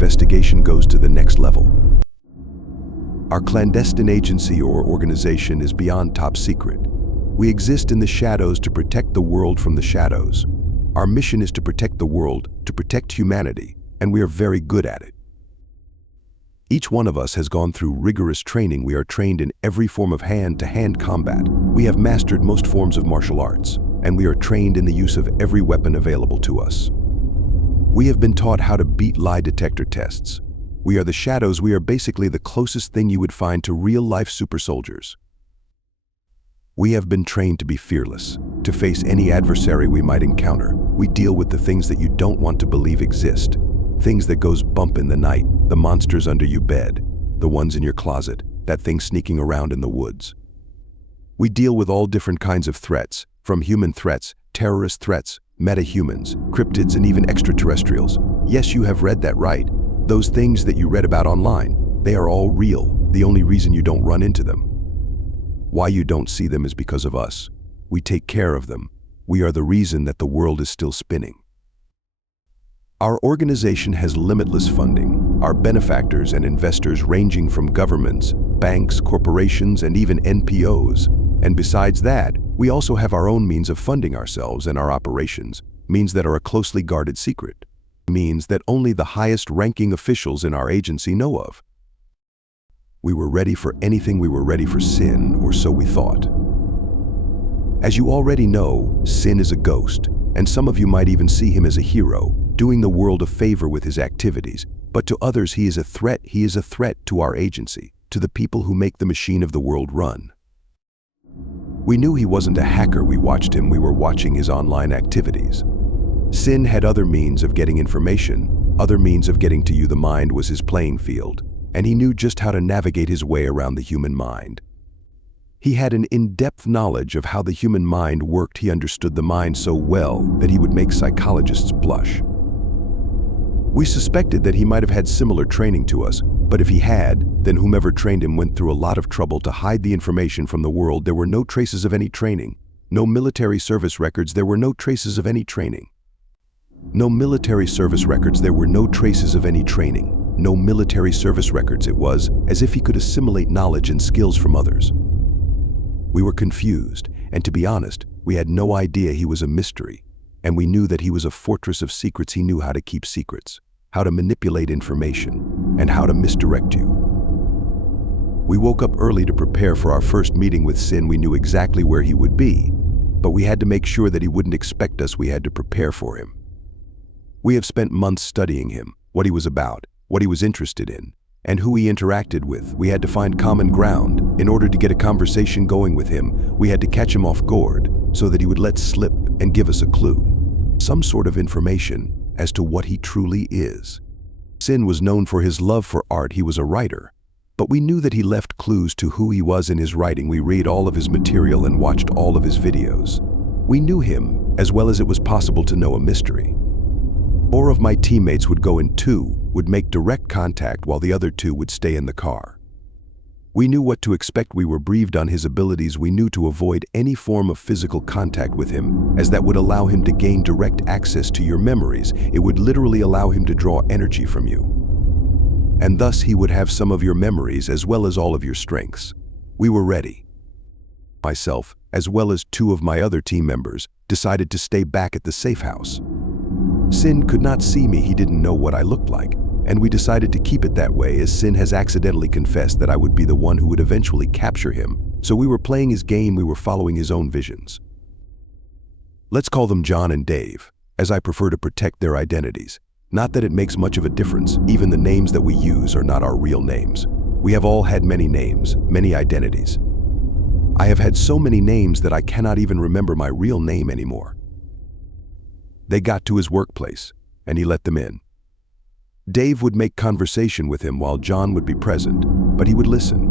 investigation goes to the next level. Our clandestine agency or organization is beyond top secret. We exist in the shadows to protect the world from the shadows. Our mission is to protect the world, to protect humanity, and we are very good at it. Each one of us has gone through rigorous training. We are trained in every form of hand-to-hand combat. We have mastered most forms of martial arts, and we are trained in the use of every weapon available to us. We have been taught how to beat lie detector tests. We are the shadows. We are basically the closest thing you would find to real-life super soldiers. We have been trained to be fearless, to face any adversary we might encounter. We deal with the things that you don't want to believe exist. Things that goes bump in the night, the monsters under your bed, the ones in your closet, that thing sneaking around in the woods. We deal with all different kinds of threats, from human threats, terrorist threats, metahumans, cryptids, and even extraterrestrials. Yes, you have read that right. Those things that you read about online, they are all real. The only reason you don't run into them, why you don't see them, is because of us. We take care of them. We are the reason that the world is still spinning. Our organization has limitless funding. Our benefactors and investors ranging from governments, banks, corporations, and even NPOs. And besides that, we also have our own means of funding ourselves and our operations, means that are a closely guarded secret, means that only the highest-ranking officials in our agency know of. We were ready for anything. We were ready for Sin, or so we thought. As you already know, Sin is a ghost, and some of you might even see him as a hero, doing the world a favor with his activities, but to others he is a threat. He is a threat to our agency, to the people who make the machine of the world run. We knew he wasn't a hacker. We watched him. We were watching his online activities. Sin had other means of getting information, other means of getting to you. The mind was his playing field, and he knew just how to navigate his way around the human mind. He had an in-depth knowledge of how the human mind worked. He understood the mind so well that he would make psychologists blush. We suspected that he might have had similar training to us, but if he had, then whomever trained him went through a lot of trouble to hide the information from the world. There were no traces of any training, no military service records. There were no traces of any training. No military service records. There were no traces of any training. No military service records. It was as if he could assimilate knowledge and skills from others. We were confused, and to be honest, we had no idea he was a mystery, and we knew that he was a fortress of secrets. He knew how to keep secrets, how to manipulate information, and how to misdirect you. We woke up early to prepare for our first meeting with Sin. We knew exactly where he would be, but we had to make sure that he wouldn't expect us. We had to prepare for him. We have spent months studying him, what he was about, what he was interested in, and who he interacted with. We had to find common ground. In order to get a conversation going with him, we had to catch him off guard so that he would let slip and give us a clue, some sort of information as to what he truly is. Sin was known for his love for art. He was a writer, but we knew that he left clues to who he was in his writing. We read all of his material and watched all of his videos. We knew him as well as it was possible to know a mystery. 4 of my teammates would go and 2 would make direct contact while the other 2 would stay in the car. We knew what to expect. We were briefed on his abilities. We knew to avoid any form of physical contact with him, as that would allow him to gain direct access to your memories. It would literally allow him to draw energy from you. And thus he would have some of your memories as well as all of your strengths. We were ready. Myself, as well as 2 of my other team members, decided to stay back at the safe house. Sin could not see me. He didn't know what I looked like, and we decided to keep it that way, as Sin has accidentally confessed that I would be the one who would eventually capture him. So we were playing his game. We were following his own visions. Let's call them John and Dave, as I prefer to protect their identities. Not that it makes much of a difference. Even the names that we use are not our real names. We have all had many names, many identities. I have had so many names that I cannot even remember my real name anymore. They got to his workplace, and he let them in. Dave would make conversation with him while John would be present, but he would listen.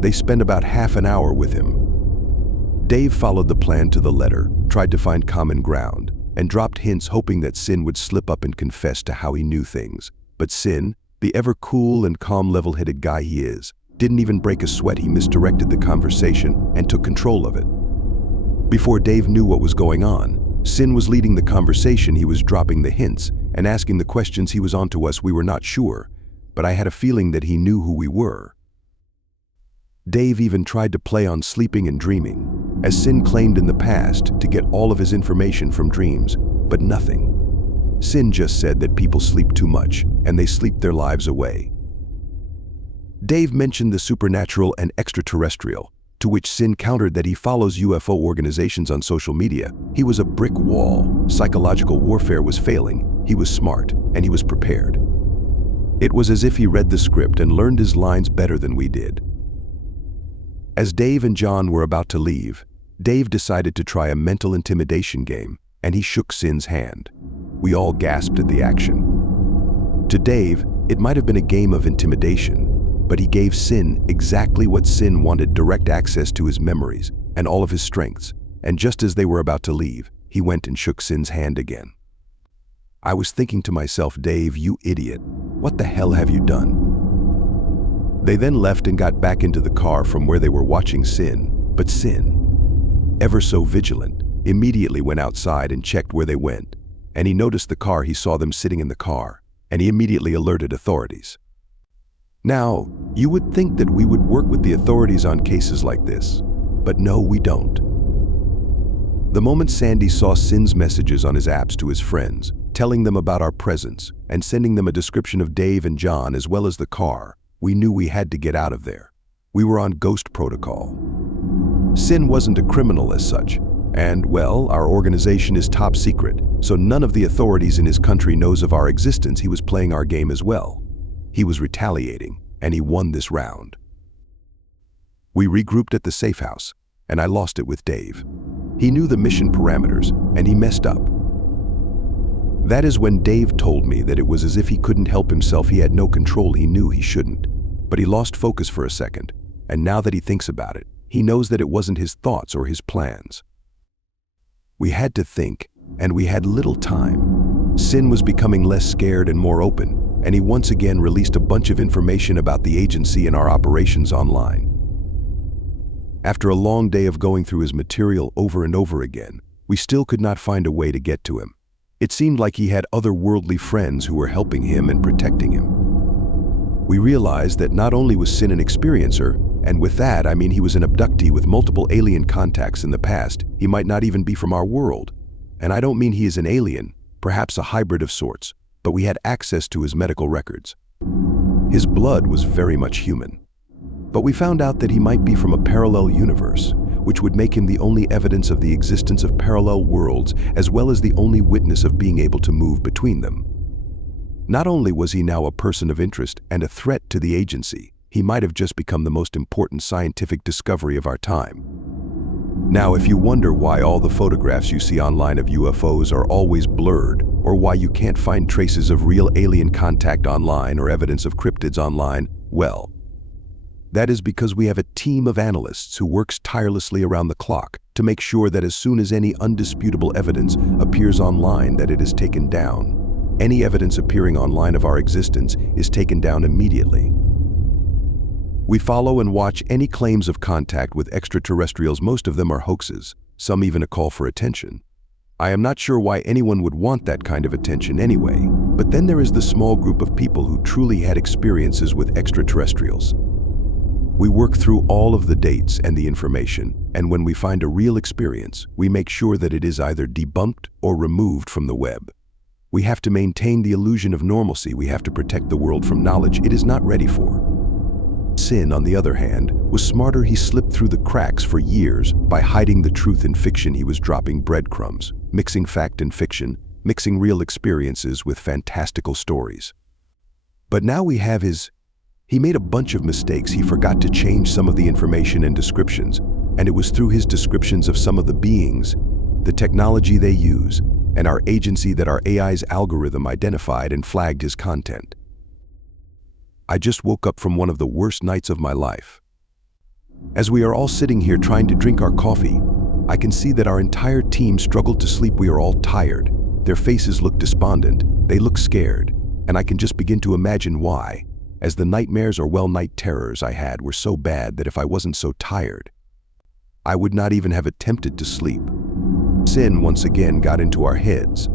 They spent about half an hour with him. Dave followed the plan to the letter, tried to find common ground, and dropped hints hoping that Sin would slip up and confess to how he knew things. But Sin, the ever cool and calm level-headed guy he is, didn't even break a sweat. He misdirected the conversation and took control of it. Before Dave knew what was going on, Sin was leading the conversation, he was dropping the hints and asking the questions. He was onto us, we were not sure, but I had a feeling that he knew who we were. Dave even tried to play on sleeping and dreaming, as Sin claimed in the past to get all of his information from dreams, but nothing. Sin just said that people sleep too much and they sleep their lives away. Dave mentioned the supernatural and extraterrestrial, to which Sin countered that he follows UFO organizations on social media. He was a brick wall. Psychological warfare was failing. He was smart, and he was prepared. It was as if he read the script and learned his lines better than we did. As Dave and John were about to leave, Dave decided to try a mental intimidation game, and he shook Sin's hand. We all gasped at the action. To Dave, it might have been a game of intimidation, but he gave Sin exactly what Sin wanted: direct access to his memories and all of his strengths. And just as they were about to leave, he went and shook Sin's hand again. I was thinking to myself, Dave, you idiot, what the hell have you done? They then left and got back into the car from where they were watching Sin, but Sin, ever so vigilant, immediately went outside and checked where they went, and he noticed the car. He saw them sitting in the car, and he immediately alerted authorities. Now, you would think that we would work with the authorities on cases like this, but no, we don't. The moment Sandy saw Sin's messages on his apps to his friends, telling them about our presence and sending them a description of Dave and John as well as the car, we knew we had to get out of there. We were on ghost protocol. Sin wasn't a criminal as such, and, well, our organization is top secret, so none of the authorities in his country knows of our existence. He was playing our game as well. He was retaliating, and he won this round. We regrouped at the safe house, and I lost it with Dave. He knew the mission parameters, and he messed up. That is when Dave told me that it was as if he couldn't help himself. He had no control. He knew he shouldn't, but he lost focus for a second, and now that he thinks about it, he knows that it wasn't his thoughts or his plans. We had to think, and we had little time. Sin was becoming less scared and more open, and he once again released a bunch of information about the agency and our operations online. After a long day of going through his material over and over again, we still could not find a way to get to him. It seemed like he had otherworldly friends who were helping him and protecting him. We realized that not only was Sin an experiencer, and with that I mean he was an abductee with multiple alien contacts in the past, he might not even be from our world. And I don't mean he is an alien, perhaps a hybrid of sorts, but we had access to his medical records. His blood was very much human. But we found out that he might be from a parallel universe, which would make him the only evidence of the existence of parallel worlds, as well as the only witness of being able to move between them. Not only was he now a person of interest and a threat to the agency, he might have just become the most important scientific discovery of our time. Now, if you wonder why all the photographs you see online of UFOs are always blurred, or why you can't find traces of real alien contact online or evidence of cryptids online, well, that is because we have a team of analysts who works tirelessly around the clock to make sure that as soon as any undisputable evidence appears online, that it is taken down. Any evidence appearing online of our existence is taken down immediately. We follow and watch any claims of contact with extraterrestrials. Most of them are hoaxes, some even a call for attention. I am not sure why anyone would want that kind of attention anyway, but then there is the small group of people who truly had experiences with extraterrestrials. We work through all of the dates and the information, and when we find a real experience, we make sure that it is either debunked or removed from the web. We have to maintain the illusion of normalcy. We have to protect the world from knowledge it is not ready for. Sin, on the other hand, was smarter. He slipped through the cracks for years by hiding the truth in fiction. He was dropping breadcrumbs, mixing fact and fiction, mixing real experiences with fantastical stories. But now we have he made a bunch of mistakes. He forgot to change some of the information and descriptions, and it was through his descriptions of some of the beings, the technology they use, and our agency that our AI's algorithm identified and flagged his content. I just woke up from one of the worst nights of my life. As we are all sitting here trying to drink our coffee, I can see that our entire team struggled to sleep. We are all tired. Their faces look despondent. They look scared, and I can just begin to imagine why, as the nightmares or night terrors I had were so bad that if I wasn't so tired, I would not even have attempted to sleep. Sin once again got into our heads.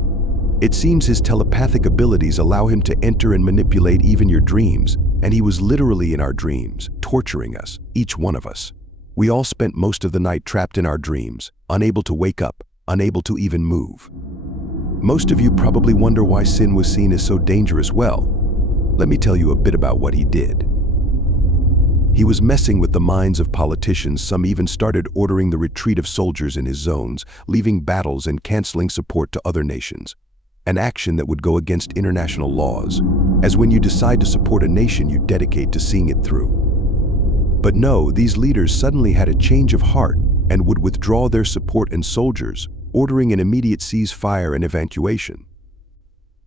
It seems his telepathic abilities allow him to enter and manipulate even your dreams, and he was literally in our dreams, torturing us, each one of us. We all spent most of the night trapped in our dreams, unable to wake up, unable to even move. Most of you probably wonder why Sin was seen as so dangerous. Well, let me tell you a bit about what he did. He was messing with the minds of politicians. Some even started ordering the retreat of soldiers in his zones, leaving battles and canceling support to other nations. An action that would go against international laws, as when you decide to support a nation you dedicate to seeing it through. But no, these leaders suddenly had a change of heart and would withdraw their support and soldiers, ordering an immediate ceasefire and evacuation.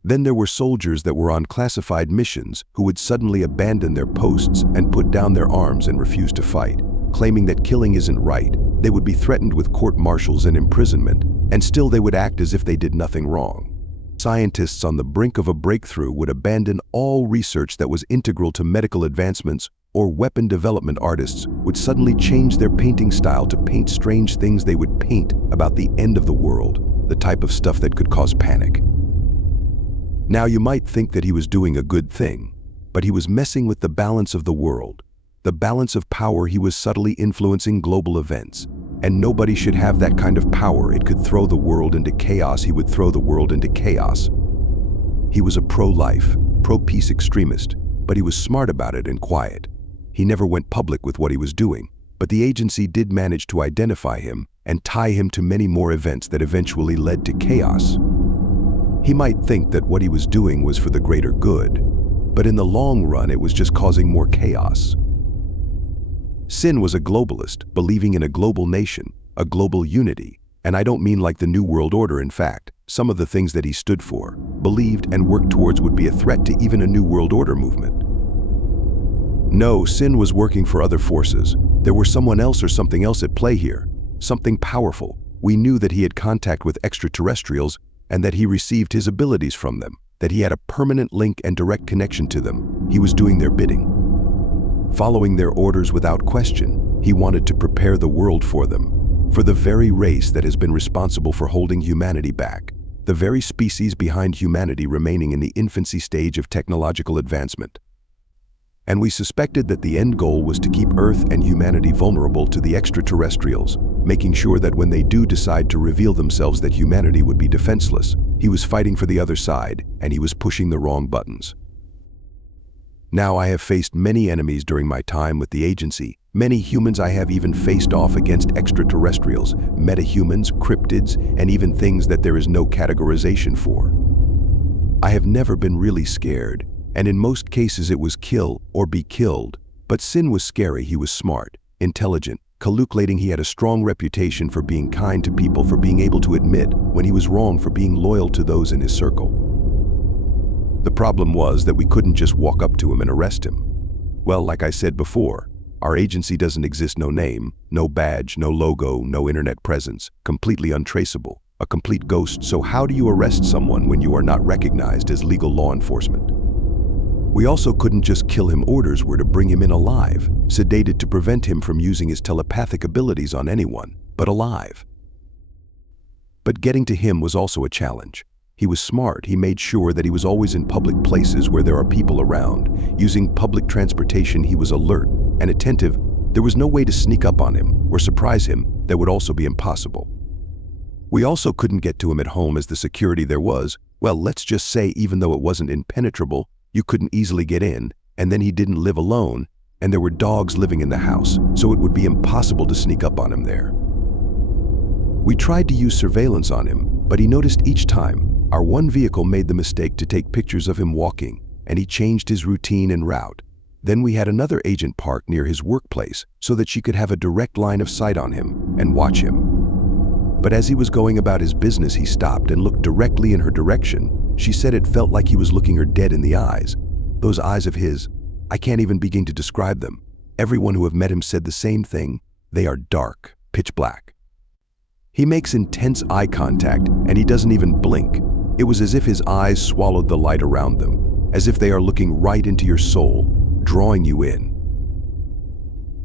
Then there were soldiers that were on classified missions who would suddenly abandon their posts and put down their arms and refuse to fight, claiming that killing isn't right. They would be threatened with court-martials and imprisonment, and still they would act as if they did nothing wrong. Scientists on the brink of a breakthrough would abandon all research that was integral to medical advancements, or weapon development artists would suddenly change their painting style to paint strange things. They would paint about the end of the world, the type of stuff that could cause panic. Now you might think that he was doing a good thing, but he was messing with the balance of the world, the balance of power. He was subtly influencing global events, and nobody should have that kind of power. It could throw the world into chaos. He would throw the world into chaos. He was a pro-life, pro-peace extremist, but he was smart about it and quiet. He never went public with what he was doing, but the agency did manage to identify him and tie him to many more events that eventually led to chaos. He might think that what he was doing was for the greater good, but in the long run it was just causing more chaos. Sin was a globalist, believing in a global nation, a global unity, and I don't mean like the New World Order. In fact, some of the things that he stood for, believed, and worked towards would be a threat to even a New World Order movement. No, Sin was working for other forces. There was someone else or something else at play here, something powerful. We knew that he had contact with extraterrestrials and that he received his abilities from them, that he had a permanent link and direct connection to them. He was doing their bidding, following their orders without question. He wanted to prepare the world for them, for the very race that has been responsible for holding humanity back, the very species behind humanity remaining in the infancy stage of technological advancement. And we suspected that the end goal was to keep Earth and humanity vulnerable to the extraterrestrials, making sure that when they do decide to reveal themselves that humanity would be defenseless. He was fighting for the other side, and he was pushing the wrong buttons. Now I have faced many enemies during my time with the agency. Many humans I have even faced off against extraterrestrials, metahumans, cryptids, and even things that there is no categorization for. I have never been really scared, and in most cases it was kill or be killed. But Sin was scary. He was smart, intelligent, calculating. He had a strong reputation for being kind to people, for being able to admit when he was wrong, for being loyal to those in his circle. The problem was that we couldn't just walk up to him and arrest him. Well, like I said before, our agency doesn't exist. No name, no badge, no logo, no internet presence, completely untraceable, a complete ghost. So how do you arrest someone when you are not recognized as legal law enforcement? We also couldn't just kill him. Orders were to bring him in alive, sedated to prevent him from using his telepathic abilities on anyone, but alive. But getting to him was also a challenge. He was smart. He made sure that he was always in public places where there are people around. Using public transportation, he was alert and attentive. There was no way to sneak up on him or surprise him. That would also be impossible. We also couldn't get to him at home, as the security there was, well, let's just say, even though it wasn't impenetrable, you couldn't easily get in, and then he didn't live alone, and there were dogs living in the house, so it would be impossible to sneak up on him there. We tried to use surveillance on him, but he noticed each time. Our one vehicle made the mistake to take pictures of him walking, and he changed his routine and route. Then we had another agent parked near his workplace so that she could have a direct line of sight on him and watch him. But as he was going about his business, he stopped and looked directly in her direction. She said it felt like he was looking her dead in the eyes. Those eyes of his, I can't even begin to describe them. Everyone who have met him said the same thing. They are dark, pitch black. He makes intense eye contact, and he doesn't even blink. It was as if his eyes swallowed the light around them, as if they are looking right into your soul, drawing you in.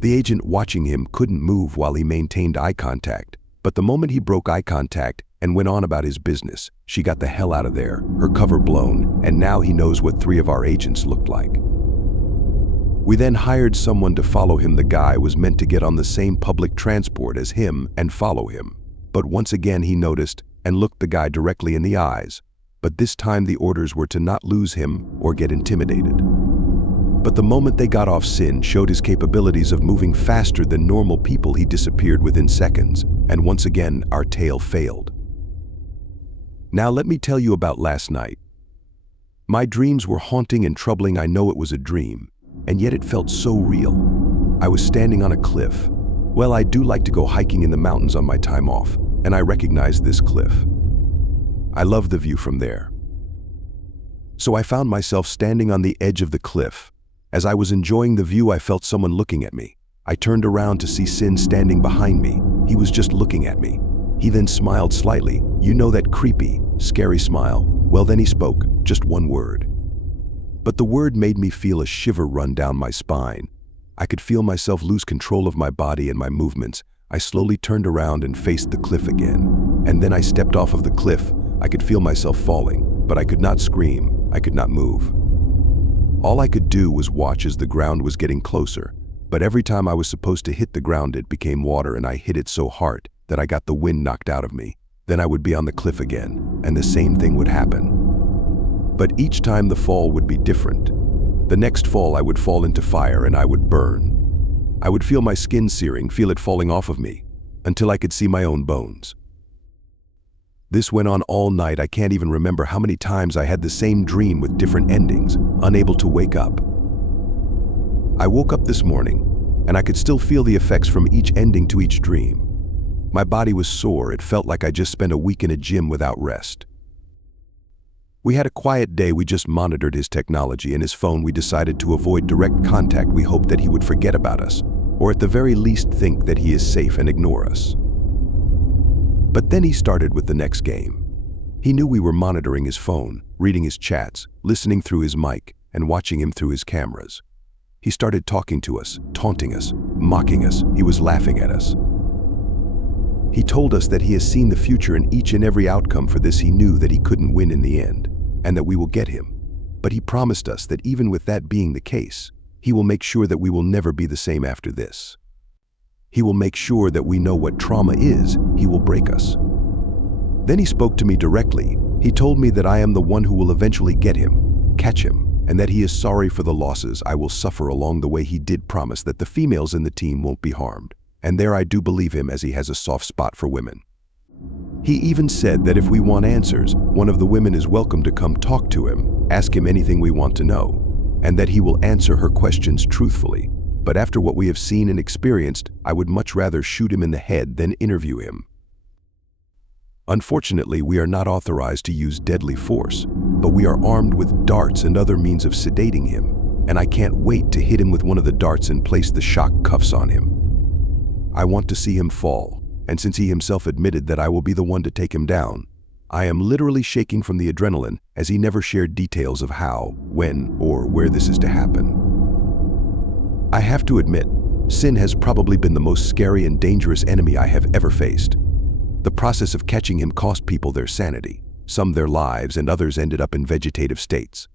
The agent watching him couldn't move while he maintained eye contact, but the moment he broke eye contact, and went on about his business. She got the hell out of there, her cover blown, and now he knows what 3 of our agents looked like. We then hired someone to follow him. The guy was meant to get on the same public transport as him and follow him. But once again he noticed and looked the guy directly in the eyes. But this time the orders were to not lose him or get intimidated. But the moment they got off, Sin showed his capabilities of moving faster than normal people. He disappeared within seconds, and once again our tale failed. Now let me tell you about last night. My dreams were haunting and troubling. I know it was a dream, and yet it felt so real. I was standing on a cliff. Well, I do like to go hiking in the mountains on my time off, and I recognized this cliff. I love the view from there. So I found myself standing on the edge of the cliff. As I was enjoying the view, I felt someone looking at me. I turned around to see Sin standing behind me. He was just looking at me. He then smiled slightly. You know that creepy, scary smile? Well, then he spoke, just one word. But the word made me feel a shiver run down my spine. I could feel myself lose control of my body and my movements. I slowly turned around and faced the cliff again. And then I stepped off of the cliff. I could feel myself falling, but I could not scream. I could not move. All I could do was watch as the ground was getting closer, but every time I was supposed to hit the ground it became water, and I hit it so hard that I got the wind knocked out of me. Then I would be on the cliff again, and the same thing would happen. But each time the fall would be different. The next fall I would fall into fire and I would burn. I would feel my skin searing, feel it falling off of me, until I could see my own bones. This went on all night. I can't even remember how many times I had the same dream with different endings, unable to wake up. I woke up this morning, and I could still feel the effects from each ending to each dream. My body was sore. It felt like I just spent a week in a gym without rest. We had a quiet day. We just monitored his technology and his phone. We decided to avoid direct contact. We hoped that he would forget about us, or at the very least think that he is safe and ignore us. But then he started with the next game. He knew we were monitoring his phone, reading his chats, listening through his mic, and watching him through his cameras. He started talking to us, taunting us, mocking us. He was laughing at us. He told us that he has seen the future in each and every outcome. For this, he knew that he couldn't win in the end, and that we will get him. But he promised us that even with that being the case, he will make sure that we will never be the same after this. He will make sure that we know what trauma is. He will break us. Then he spoke to me directly. He told me that I am the one who will eventually get him, catch him, and that he is sorry for the losses I will suffer along the way. He did promise that the females in the team won't be harmed, and there I do believe him, as he has a soft spot for women. He even said that if we want answers, one of the women is welcome to come talk to him, ask him anything we want to know, and that he will answer her questions truthfully. But after what we have seen and experienced, I would much rather shoot him in the head than interview him. Unfortunately, we are not authorized to use deadly force, but we are armed with darts and other means of sedating him, and I can't wait to hit him with one of the darts and place the shock cuffs on him. I want to see him fall, and since he himself admitted that I will be the one to take him down, I am literally shaking from the adrenaline, as he never shared details of how, when, or where this is to happen. I have to admit, Sin has probably been the most scary and dangerous enemy I have ever faced. The process of catching him cost people their sanity, some their lives, and others ended up in vegetative states.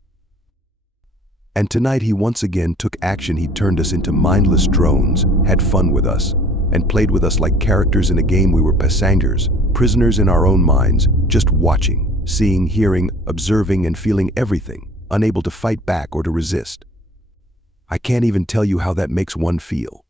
And tonight he once again took action. He turned us into mindless drones, had fun with us, and played with us like characters in a game. We were passengers, prisoners in our own minds, just watching, seeing, hearing, observing, and feeling everything, unable to fight back or to resist. I can't even tell you how that makes one feel.